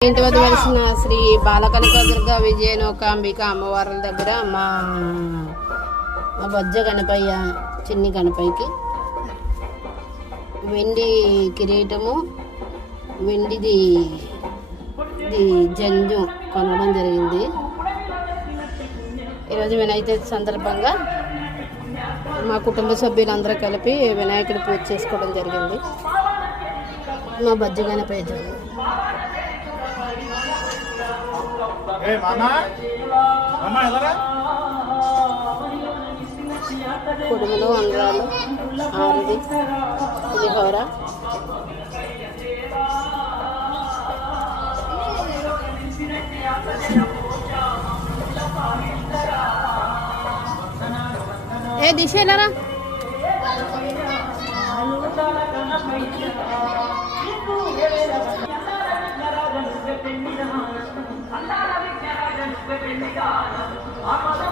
ఇంటి వద్ద వెలిసిన శ్రీ బాలకనకదుర్గ విజయనౌకాంబిక అమ్మవార్ల దగ్గర మా బొజ్జ గణపయ్య చిన్ని గణపయ్యకి వెండి కిరీటము వెండిది జంజు కొనడం జరిగింది. ఈరోజు వినాయక చవితి సందర్భంగా మా కుటుంబ సభ్యులందరూ కలిపి వినాయకుడి పూజ చేసుకోవడం జరిగింది. మా బొజ్జ గణపయ్య కుడుములు ఉండ్రాలు ఆరుది పులిహోర ఏ దిశ వెళ్ళరా I'm